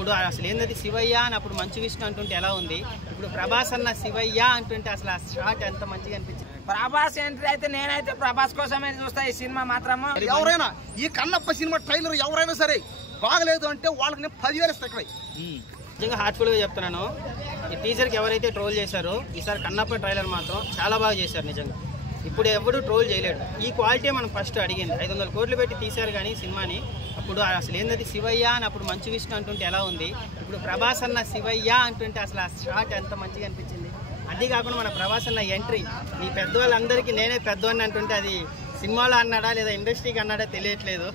అప్పుడు అసలు ఏంటది శివయ్య అని అప్పుడు మంచు విష్ణు అంటుంటే ఎలా ఉంది, ఇప్పుడు ప్రభాస్ అన్న శివయ్య అంటుంటే అసలు ఆ షాట్ ఎంత మంచిగా అనిపించింది. ప్రభాస్ ఎంట్రీ అయితే నేనైతే ప్రభాస్ కోసమే చూస్తా ఈ సినిమా మాత్రం. ఎవరైనా ఈ కన్నప్ప సినిమా ట్రైలర్ ఎవరైనా సరే బాగలేదు అంటే వాళ్ళకి నేను 10,000 ఇస్తా. నిజంగా హార్ట్ఫుల్గా చెప్తున్నాను, ఈ టీజర్కి ఎవరైతే ట్రోల్ చేశారో ఈసారి కన్నప్ప ట్రైలర్ మాత్రం చాలా బాగా చేశారు. నిజంగా ఇప్పుడు ఎవరు ట్రోల్ చేయలేడు. ఈ క్వాలిటీ మనం ఫస్ట్ అడిగింది. 500 కోట్లు పెట్టి తీశారు కానీ సినిమాని, అప్పుడు అసలు ఏంటది శివయ్య అని అప్పుడు మంచు విష్ణు అంటుంటే ఎలా ఉంది, ఇప్పుడు ప్రభాస్ అన్న శివయ్య అంటుంటే అసలు ఆ షాట్ ఎంత మంచిగా అనిపించింది. అది కాకుండా మన ప్రభాస్ అన్న ఎంట్రీ, ఈ పెద్దవాళ్ళందరికీ నేనే పెద్దవాడిని అంటుంటే అది సినిమాలో అన్నాడా లేదా ఇండస్ట్రీకి అన్నాడా తెలియట్లేదు.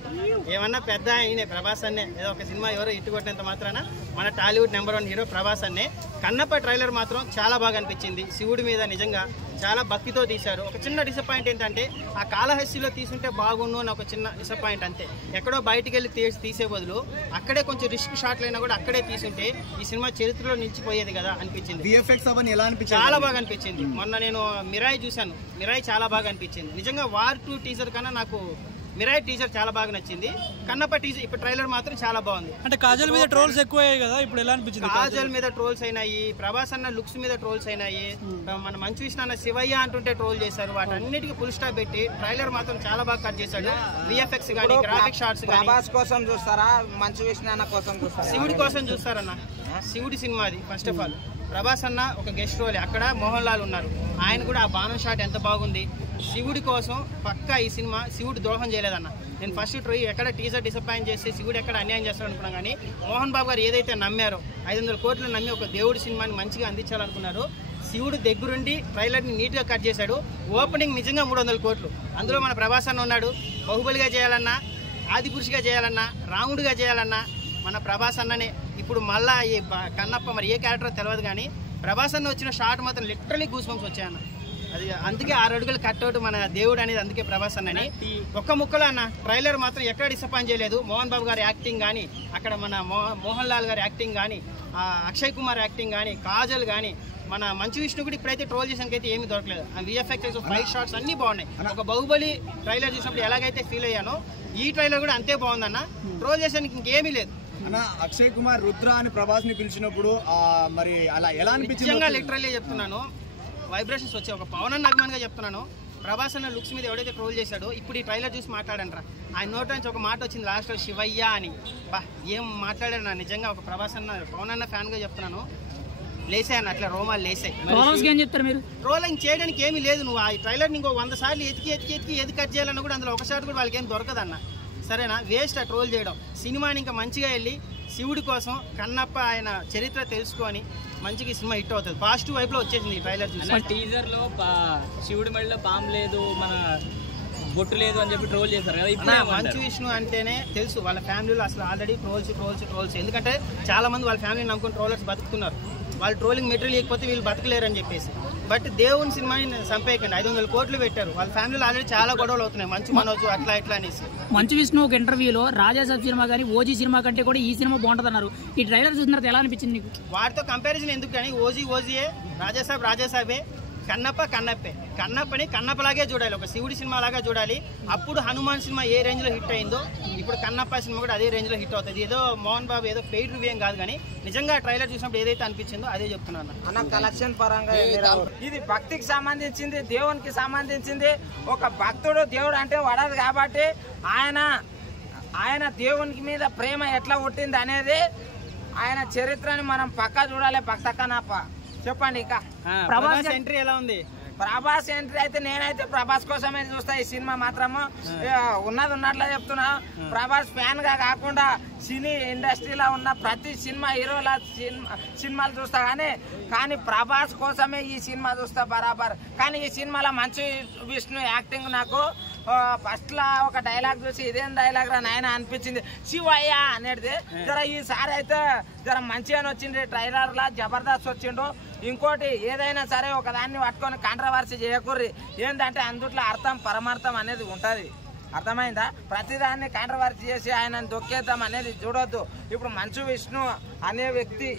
ఏమన్నా పెద్ద అయినే ప్రభాస్ అన్నే, ఏదో ఒక సినిమా ఎవరో ఇట్టు కొట్టినంత మాత్రాన మన టాలీవుడ్ నెంబర్ 1 హీరో ప్రభాస్ అన్నే. కన్నప్ప ట్రైలర్ మాత్రం చాలా బాగా అనిపించింది. శివుడి మీద నిజంగా చాలా భక్తితో తీశారు. ఒక చిన్న డిసప్పాయింట్ ఏంటంటే ఆ కాళహస్తిలో తీసుంటే బాగుండు అని ఒక చిన్న డిసప్పాయింట్ అంతే. ఎక్కడో బయటికి వెళ్ళి తీసే బదులు అక్కడే కొంచెం రిస్క్ షాట్లు అయినా కూడా అక్కడే తీసుంటే ఈ సినిమా చరిత్రలో నిలిచిపోయేది కదా అనిపించింది. చాలా బాగా అనిపించింది. మొన్న నేను మిరాయి చూశాను, మిరాయి చాలా బాగా అనిపించింది. నిజంగా వార్ 2 టీజర్ కన్నా నాకు మిరాయి టీజర్ చాలా బాగా నచ్చింది. కన్నప్ప టీజర్ ఇప్పుడు ట్రైలర్ మాత్రం చాలా బాగుంది. అంటే కాజల్ మీద ట్రోల్స్ ఎక్కువయ్యాయి కదా, ఇప్పుడు ఎలా అనిపించింది? కాజల్ మీద ట్రోల్స్ అయినాయి, ప్రభాస్ అన్న లుక్స్ మీద ట్రోల్స్ అయినాయి, మన మంచు విష్ణు అన్న శివయ్య అంటుంటే ట్రోల్ చేశారు. వాటన్నిటికీ ఫుల్ స్టాప్ పెట్టి ట్రైలర్ మాత్రం చాలా బాగా కట్ చేశాడు. విఎఫ్ఎక్స్ కానీ గ్రాఫిక్ షాట్స్ కానీ. ప్రభాస్ కోసం చూస్తారా, మంచు విష్ణు అన్న కోసం చూస్తారా? శివుడి కోసం చూస్తారన్న. శివుడి సినిమా అది. ఫస్ట్ ఆఫ్ ఆల్ ప్రభాస్ అన్న ఒక గెస్ట్ రోల్, అక్కడ మోహన్ లాల్ ఉన్నారు, ఆయన కూడా ఆ బాణం షాట్ ఎంత బాగుంది. శివుడి కోసం పక్కా ఈ సినిమా. శివుడు ద్రోహం చేయలేదన్న. నేను ఫస్ట్ ఎక్కడ టీజర్ డిసప్పాయింట్ చేసి శివుడు ఎక్కడ అన్యాయం చేస్తాడు అనుకున్నా కానీ మోహన్ బాబు గారు ఏదైతే నమ్మారో 500 కోట్లు నమ్మి ఒక దేవుడి సినిమాని మంచిగా అందించాలనుకున్నారో శివుడు దగ్గరుండి ట్రైలర్ని నీట్గా కట్ చేశాడు. ఓపెనింగ్ నిజంగా 300 కోట్లు. అందులో మన ప్రభాస్ అన్న ఉన్నాడు. బాహుబలిగా చేయాలన్నా, ఆదిపురుషిగా చేయాలన్నా, రాముడిగా చేయాలన్నా మన ప్రభాస్ అన్ననే. ఇప్పుడు మళ్ళా ఈ కన్నప్ప మరి ఏ క్యారెక్టర్ తెలియదు కానీ ప్రభాస్ అన్న వచ్చిన షాట్ మాత్రం లిటరలీ గూస్ బంప్స్ వచ్చాయన్న. అది అందుకే 6 అడుగులు కట్అవుట్ మన దేవుడు అనేది, అందుకే ప్రభాస్ అన్నని. ఒక్క ముక్కలో అన్న ట్రైలర్ మాత్రం ఎక్కడ డిసప్పాయింట్ చేయలేదు. మోహన్ బాబు గారి యాక్టింగ్ కానీ, అక్కడ మన మోహన్ లాల్ గారి యాక్టింగ్ కానీ, అక్షయ్ కుమార్ యాక్టింగ్ కానీ, కాజల్ కానీ, మన మంచు విష్ణు కూడా ఇప్పుడైతే ట్రోల్ చేసానికైతే ఏమీ దొరకలేదు. విఎఫ్ఎక్స్, ఫైట్ షాట్స్ అన్నీ బాగున్నాయి. ఒక బాహుబలి ట్రైలర్ చూసినప్పుడు ఎలాగైతే ఫీల్ అయ్యానో ఈ ట్రైలర్ కూడా అంతే బాగుందన్న. ట్రోల్ చేసానికి ఇంకేమీ లేదు అన్న. అక్షయ్ కుమార్ రుద్ర అని ప్రభాస్ ని పిలిచినప్పుడు మరి అలా ఎలా అనిపించింది? నిజంగా లిటరల్లీ చెప్తున్నాను, వైబ్రేషన్స్ వచ్చాయి. ఒక పవన్ అన్న అభిమానిగా చెప్తున్నాను, ప్రభాస్ అన్న లుక్స్ మీద ఎవడైతే ట్రోల్ చేశాడో ఇప్పుడు ఈ ట్రైలర్ చూసి మాట్లాడంటారా, ఆయన నోట్ నుంచి ఒక మాట వచ్చింది లాస్ట్లో శివయ్య అని. బా ఏం మాట్లాడాడు నా. నిజంగా ఒక ప్రభాస్ అన్న పవన్ అన్న ఫ్యాన్గా చెప్తున్నాను, లేసాయన్న అట్లా రోమాలు లేసాయి. ట్రోలింగ్ చేయడానికి ఏమీ లేదు. నువ్వు ఆ ట్రైలర్ని ఇంకో 100 సార్లు ఎతికి ఏది కట్ చేయాలన్నా కూడా అందులో ఒక షాట్ కూడా వాళ్ళకి ఏం దొరకదన్న. సరేనా, వేస్ట్ ఆ ట్రోల్ చేయడం. సినిమాని ఇంకా మంచిగా వెళ్ళి శివుడి కోసం కన్నప్ప ఆయన చరిత్ర తెలుసుకొని మంచిగా సినిమా హిట్ అవుతుంది. పాజిటివ్ వైపులో వచ్చేసింది ఈ ట్రైలర్ చూసి. టీజర్ లో శివుడి మెడలో పాము లేదు, మన బొట్టు లేదు అని చెప్పి ట్రోల్ చేశారు కదా. మంచు విష్ణు అంటేనే తెలుసు వాళ్ళ ఫ్యామిలీలో అసలు ఆల్రెడీ ట్రోల్స్. ఎందుకంటే చాలా మంది వాళ్ళ ఫ్యామిలీని నమ్ముకుని ట్రోలర్స్ బతుకుతున్నారు. వాళ్ళు ట్రోలింగ్ మెటీరియల్ లేకపోతే వీళ్ళు బతకలేరు అని చెప్పేసి. బట్ దేవుని సినిమాని చంపేయకండి. 500 కోట్లు పెట్టారు. వాళ్ళ ఫ్యామిలీలో ఆల్రెడీ చాలా గొడవలు అవుతున్నాయి, మంచు మనోజ్ అట్లా ఇట్లా అనేసి. మంచు విష్ణు ఒక ఇంటర్వ్యూలో రాజాసాబ్ సినిమా కానీ ఓజీ సినిమా కంటే కూడా ఈ సినిమా బాగుంటుంది అన్నారు. ఈ ట్రైలర్ చూసిన తర్వాత ఎలా అనిపించింది నీకు? వాటితో కంపారిజన్ ఎందుకు కానీ ఓజీయే, రాజాసాబే, కన్నప్పని కన్నప్పలాగే చూడాలి, ఒక శివుడి సినిమా లాగా చూడాలి. అప్పుడు హనుమాన్ సినిమా ఏ రేంజ్ లో హిట్ అయిందో ఇప్పుడు కన్నప్ప సినిమా కూడా అదే రేంజ్ లో హిట్ అవుతుంది. ఏదో మోహన్ బాబు ఏదో పెయిడ్ రివ్యూ ఏం కాదు కానీ నిజంగా ట్రైలర్ చూసినప్పుడు ఏదైతే అనిపించిందో అదే చెప్తున్నాను అన్న. కలెక్షన్ పరంగా ఇది భక్తికి సంబంధించింది, దేవునికి సంబంధించింది. ఒక భక్తుడు దేవుడు అంటే వడదు కాబట్టి ఆయన దేవునికి మీద ప్రేమ ఎట్లా పుట్టింది అనేది ఆయన చరిత్రని మనం పక్కా చూడాలి. భక్త కన్నప్ప చెప్పండి. ఇక ప్రభాస్ ఎంట్రీ ఎలా ఉంది? ప్రభాస్ ఎంట్రీ అయితే నేనైతే ప్రభాస్ కోసమే చూస్తా ఈ సినిమా మాత్రము. ఉన్నట్లా చెప్తున్నా, ప్రభాస్ ఫ్యాన్ గా కాకుండా సినీ ఇండస్ట్రీలో ఉన్న ప్రతి సినిమా హీరోల సినిమాలు చూస్తా కానీ ప్రభాస్ కోసమే ఈ సినిమా చూస్తా బరాబర్. కానీ ఈ సినిమాలో మంచు విష్ణు యాక్టింగ్ నాకు ఫస్ట్ లా ఒక డైలాగ్ చూసి ఇదేం డైలాగ్ రా నాయన అనిపించింది, శివయ్య అనేది. జర ఈసారి అయితే జర మంచిగానే వచ్చింది. ట్రైలర్ లా జబర్దస్త్ వచ్చిండు. ఇంకోటి ఏదైనా సరే ఒక దాన్ని పట్టుకొని కాంట్రవర్సీ చేయకూర్రి. ఏంటంటే అందుట్లో అర్థం పరమార్థం అనేది ఉంటుంది. అర్థమైందా? ప్రతిదాన్ని కాంట్రవర్సీ చేసి ఆయనను దొక్కేద్దాం అనేది చూడొద్దు. ఇప్పుడు మంచు విష్ణు అనే వ్యక్తి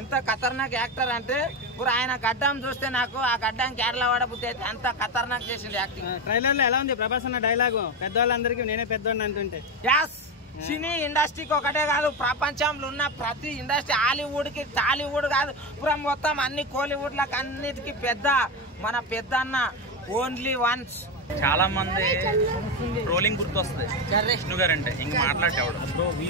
ఎంత ఖతర్నాక్ యాక్టర్ అంటే ఇప్పుడు ఆయన గడ్డం చూస్తే నాకు ఆ గడ్డం కేరళ వాడబుద్ధి అయితే అంత ఖతర్నాక్ చేసింది యాక్టింగ్. ట్రైలర్ లో ఎలా ఉంది ప్రభాస్ అన్న డైలాగు? పెద్దవాళ్ళందరికీ నేనే పెద్దవాడిని అంటుంటే యాస్ సినీ ఇండస్ట్రీకి ఒకటే కాదు, ప్రపంచంలో ఉన్న ప్రతి ఇండస్ట్రీ, హాలీవుడ్కి టాలీవుడ్ కాదు, పురం మొత్తం అన్ని కోలీవుడ్లకు అన్నిటికీ మన పెద్దన్న ఓన్లీ వన్స్. చాలా మంది ట్రోలింగ్ గుర్తొస్తుంది విష్ణు గారు అంటే ఇంక మాట్లాడేవాడు.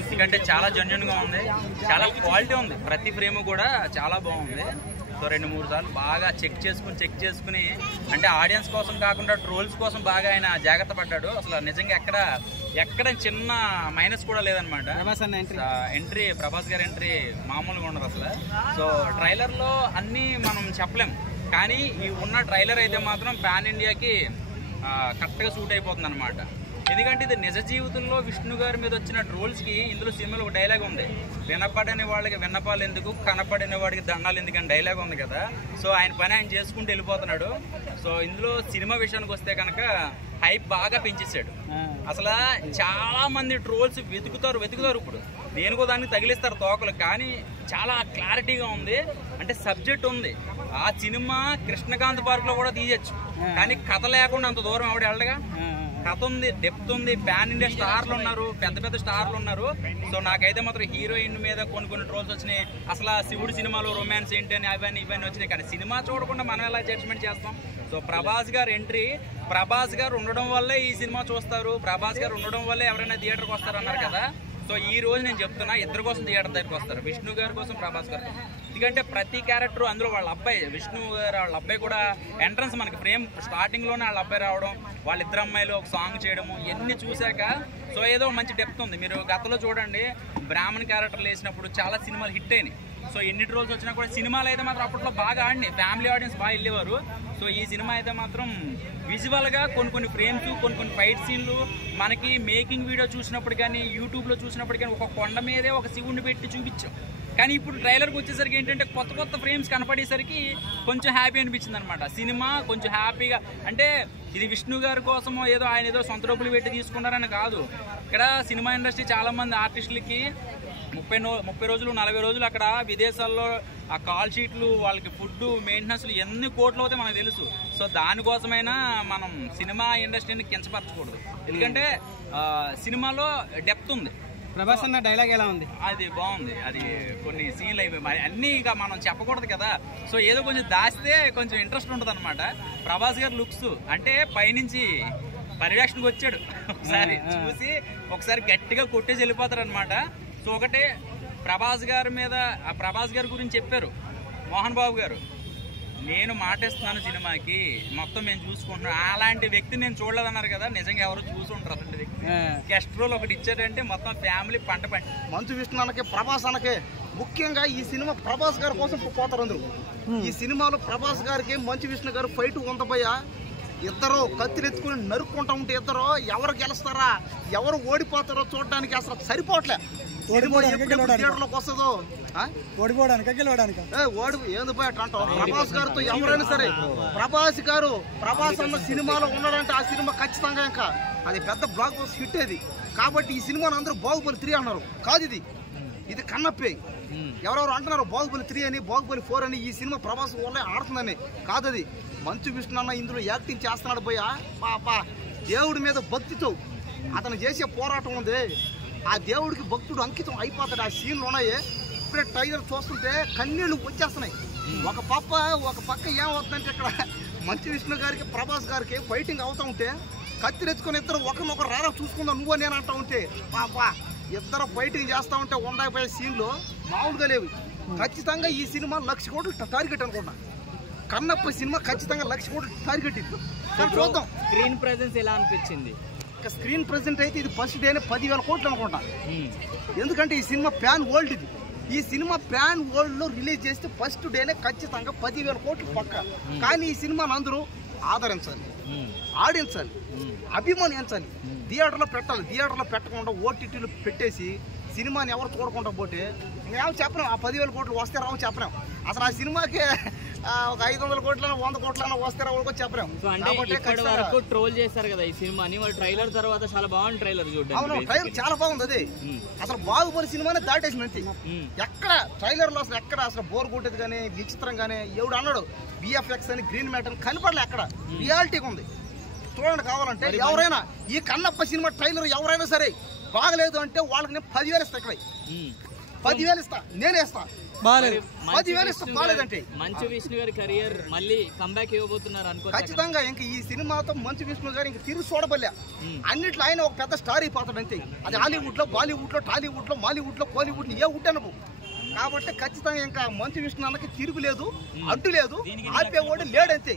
ఎందుకంటే చాలా జెన్యూన్ గా ఉంది, చాలా క్వాలిటీ ఉంది, ప్రతి ఫ్రేమ్ కూడా చాలా బాగుంది. సో 2-3 సార్లు బాగా చెక్ చేసుకుని అంటే ఆడియన్స్ కోసం కాకుండా ట్రోల్స్ కోసం బాగా ఆయన జాగ్రత్త పడ్డాడు. అసలు నిజంగా ఎక్కడ చిన్న మైనస్ కూడా లేదనమాట. ఎంట్రీ ప్రభాస్ గారి ఎంట్రీ మామూలుగా ఉండదు అసలు. సో ట్రైలర్ లో అన్ని మనం చెప్పలేం, కానీ ఈ ఉన్న ట్రైలర్ అయితే మాత్రం పాన్ ఇండియాకి కరెక్ట్గా సూట్ అయిపోతుంది అనమాట. ఎందుకంటే ఇది నిజ జీవితంలో విష్ణు గారి మీద వచ్చిన ట్రోల్స్కి ఇందులో సినిమాలో ఒక డైలాగ్ ఉంది, వినపడని వాళ్ళకి విన్నపాలు ఎందుకు, కనపడిన వాడికి దండాలు ఎందుకు అని డైలాగ్ ఉంది కదా. సో ఆయన పని ఆయన చేసుకుంటూ వెళ్ళిపోతున్నాడు. సో ఇందులో సినిమా విషయానికి వస్తే కనుక హైప్ బాగా పెంచేశాడు. అసలు చాలా మంది ట్రోల్స్ వెతుకుతారు ఇప్పుడు దేనికో దాన్ని తగిలిస్తారు తోకలు, కానీ చాలా క్లారిటీగా ఉంది. అంటే సబ్జెక్ట్ ఉంది. ఆ సినిమా కృష్ణకాంత్ పార్క్ లో కూడా తీయచ్చు, కానీ కథ లేకుండా అంత దూరం ఆవిడ వెళ్ళగా కథ ఉంది, డెప్త్ ఉంది, పాన్ ఇండియా స్టార్లు ఉన్నారు, పెద్ద స్టార్లు ఉన్నారు. సో నాకైతే మాత్రం హీరోయిన్ మీద కొన్ని ట్రోల్స్ వచ్చినాయి. అసలు శివుడు సినిమాలో రొమాన్స్ ఏంటి అని అవన్నీ వచ్చినాయి, కానీ సినిమా చూడకుండా మనం ఎలా జడ్జ్మెంట్ చేస్తాం. సో ప్రభాస్ గారు ఎంట్రీ, ప్రభాస్ గారు ఉండడం వల్లే ఈ సినిమా చూస్తారు, ప్రభాస్ గారు ఉండడం వల్లే ఎవరైనా థియేటర్కి వస్తారు అన్నారు కదా. సో ఈ రోజు నేను చెప్తున్నా, ఇద్దరు కోసం థియేటర్ దగ్గరికి వస్తారు, విష్ణు గారి కోసం, ప్రభాస్ గారి కోసం. ఎందుకంటే ప్రతి క్యారెక్టర్ అందులో వాళ్ళ అబ్బాయి విష్ణు గారు వాళ్ళ అబ్బాయి కూడా ఎంట్రన్స్ మనకి ఫ్రేమ్ స్టార్టింగ్ లోనే వాళ్ళ అబ్బాయి రావడం, వాళ్ళిద్దరు అమ్మాయిలు ఒక సాంగ్ చేయడము, ఇవన్నీ చూశాక సో ఏదో మంచి డెప్త్ ఉంది. మీరు గతంలో చూడండి బ్రాహ్మణ్ క్యారెక్టర్లు వేసినప్పుడు చాలా సినిమాలు హిట్ అయినాయి. సో ఎన్ని ట్రోల్స్ వచ్చినా కూడా సినిమాలు అయితే మాత్రం అప్పట్లో బాగా ఆడినాయి, ఫ్యామిలీ ఆడియన్స్ బాగా వెళ్ళేవారు. సో ఈ సినిమా అయితే మాత్రం విజువల్గా కొన్ని ఫ్రేమ్స్, కొన్ని ఫైట్ సీన్లు మనకి మేకింగ్ వీడియో చూసినప్పుడు కానీ, యూట్యూబ్లో చూసినప్పుడు కానీ ఒక కొండ మీదే ఒక శివుడిని పెట్టి చూపించాం. కానీ ఇప్పుడు ట్రైలర్కి వచ్చేసరికి ఏంటంటే కొత్త ఫ్రేమ్స్ కనపడేసరికి కొంచెం హ్యాపీ అనిపించింది అనమాట. సినిమా కొంచెం హ్యాపీగా, అంటే ఇది విష్ణు గారి కోసమో ఆయన ఏదో సొంత డబ్బులు పెట్టి తీసుకున్నారని కాదు. ఇక్కడ సినిమా ఇండస్ట్రీ చాలా మంది ఆర్టిస్టులకి 30 రోజులు 40 రోజులు అక్కడ విదేశాల్లో ఆ కాల్ షీట్లు, వాళ్ళకి ఫుడ్, మెయింటెనెన్స్లు ఎన్ని కోట్లు అవుతాయి మనకు తెలుసు. సో దానికోసమైనా మనం సినిమా ఇండస్ట్రీని కించపరచకూడదు, ఎందుకంటే సినిమాలో డెప్త్ ఉంది. ప్రభాస్ అన్న డైలాగ్ ఎలా ఉంది? అది బాగుంది. అది కొన్ని సీన్లు అయిపోయి అన్నీ ఇక మనం చెప్పకూడదు కదా. సో ఏదో కొంచెం దాస్తే కొంచెం ఇంట్రెస్ట్ ఉంటుంది అనమాట. ప్రభాస్ గారి లుక్స్ అంటే పైనుంచి పరిరక్షణకు వచ్చాడు, ఒకసారి గట్టిగా కొట్టేసి వెళ్ళిపోతారు అనమాట. సో ఒకటే ప్రభాస్ గారి మీద, ఆ ప్రభాస్ గారి గురించి చెప్పారు మోహన్ బాబు గారు, నేను మాటేస్తున్నాను సినిమాకి, మొత్తం మేము చూసుకుంటున్నాను. అలాంటి వ్యక్తి నేను చూడలేదన్నారు కదా, నిజంగా ఎవరు చూసుంటారు అలాంటి వ్యక్తి. గెస్ట్ రోల్ ఒకటి ఇచ్చారంటే మొత్తం ఫ్యామిలీ పంట. మంచు విష్ణు అన్నకే, ప్రభాస్ అన్నకే ముఖ్యంగా ఈ సినిమా ప్రభాస్ గారి కోసం పోతారు అందరూ. ఈ సినిమాలో ప్రభాస్ గారికి మంచు విష్ణు గారు ఫైట్ ఉందబోయా, ఇద్దరు కత్తిలు ఎత్తుకుని నరుక్కుంటా ఉంటే ఇద్దరు ఎవరు గెలుస్తారా, ఎవరు ఓడిపోతారో చూడడానికి అసలు సరిపోవట్లే. థియేటర్లోకి వస్తుందో ఓడిపోవడానికి ఏంది పోయి అట్లా అంటావు. ప్రభాస్ గారితో ఎవరైనా సరే, ప్రభాస్ అన్న సినిమాలో ఉన్నాడంటే ఆ సినిమా ఖచ్చితంగా ఇంకా అది పెద్ద బ్లాక్ బస్టర్ హిట్ అది. కాబట్టి ఈ సినిమాను అందరూ బాహుబలి 3 అన్నారు, కాదు ఇది కన్నప్పే. ఎవరెవరు అంటున్నారు బాహుబలి 3 అని, బాహుబలి 4 అని. ఈ సినిమా ప్రభాస్ వల్లే ఆడుతుందని కాదు. అది మంచు విష్ణు అన్న ఇందులో యాక్టింగ్ చేస్తున్నాడు పోయా. పాపా దేవుడి మీద భక్తితో అతను చేసే పోరాటం ఉంది. ఆ దేవుడికి భక్తుడు అంకితం అయిపోతాడు. ఆ సీన్లు ఉన్నాయి. ఇప్పుడే ట్రైలర్ చూస్తుంటే కన్నీళ్లు వచ్చేస్తున్నాయి. ఒక పక్క ఏమవుతుందంటే ఇక్కడ మంచు విష్ణు గారికి, ప్రభాస్ గారికి ఫైటింగ్ అవుతూ ఉంటే కత్తిరెచ్చుకొని ఇద్దరు ఒకరినొకరు రారా చూసుకుందాం నువ్వు నేను అంటా ఉంటే పాపా ఇద్దరు ఫైటింగ్ చేస్తూ ఉంటే ఉండకపోయే సీన్లు మామూలుగా లేవు. ఖచ్చితంగా ఈ సినిమా 1,00,000 కోట్లు టార్గెట్ అనుకుంటా. కన్నప్ప సినిమా ఖచ్చితంగా 1,00,000 కోట్లు టార్గెట్. ఇది చూద్దాం. స్క్రీన్ ప్రెజెన్స్ ఎలా అనిపించింది? స్క్రీన్ ప్రెజెంట్ అయితే ఇది ఫస్ట్ డేనే 10,000 కోట్లు అనుకుంటా. ఎందుకంటే ఈ సినిమా ప్యాన్ వరల్డ్ ఇది. ఈ సినిమా ప్యాన్ వరల్డ్ లో రిలీజ్ చేస్తే ఫస్ట్ డేనే ఖచ్చితంగా 10,000 కోట్లు పక్క. కానీ ఈ సినిమాను అందరూ ఆదరించాలి, ఆడించాలి, అభిమానించాలి, థియేటర్లో పెట్టాలి. థియేటర్లో పెట్టకుండా ఓటీటీలు పెట్టేసి సినిమాని ఎవరు చూడకుండా పోతే ఇంకేమో చెప్పలేం. ఆ 10,000 కోట్లు వస్తే రావు చెప్పలేం. అసలు ఆ సినిమాకి ఒక 500 కోట్లైనా 100 కోట్లైనా వస్తే రావు చెప్పలేం. ట్రోల్ చేస్తారు కదా ఈ సినిమాని, వాళ్ళు ట్రైలర్ తర్వాత చాలా బాగుంది ట్రైలర్ చూడండి. అవును, ట్రైలర్ చాలా బాగుంది. అది అసలు బాహుబలి సినిమానే దాటేసింది. ఎక్కడ ట్రైలర్ లో అసలు బోర్ కొట్టేది కానీ, విచిత్రం కానీ, ఎవడు అన్నాడు బిఎఫ్ఎక్స్ అని, గ్రీన్ మ్యాట్ అని కనపడలే. అక్కడ రియాలిటీగా ఉంది. చూడండి కావాలంటే ఎవరైనా ఈ కన్నప్ప సినిమా ట్రైలర్ ఎవరైనా సరే బాగలేదు అంటే వాళ్ళకి నేను 10,000 ఇస్తా. ఇక్కడ 10,000 ఇస్తా, నేనే ఇస్తా. బాగాలేదు 10,000 ఇస్తా బాగాలేదంటే. మంచు విష్ణు గారి కెరియర్ మళ్ళీ కంబ్యాక్ ఇవ్వబోతున్నారు అనుకో. ఖచ్చితంగా ఇంక ఈ సినిమాతో మంచు విష్ణు గారు ఇంక తిరిగి చూడబల్లే. అన్నిట్లో ఆయన ఒక పెద్ద స్టార్ అయిపోతాడు అంతే. అది హాలీవుడ్ లో, బాలీవుడ్ లో, టాలీవుడ్ లో, మాలీవుడ్ లో, కోలీవుడ్ లో, ఏ వుడ్ అనకు. కాబట్టి ఖచ్చితంగా ఇంకా మంచు విష్ణు అన్నకి తిరుగులేదు, అడ్డు లేదు, ఆపేవాడు లేడంతే.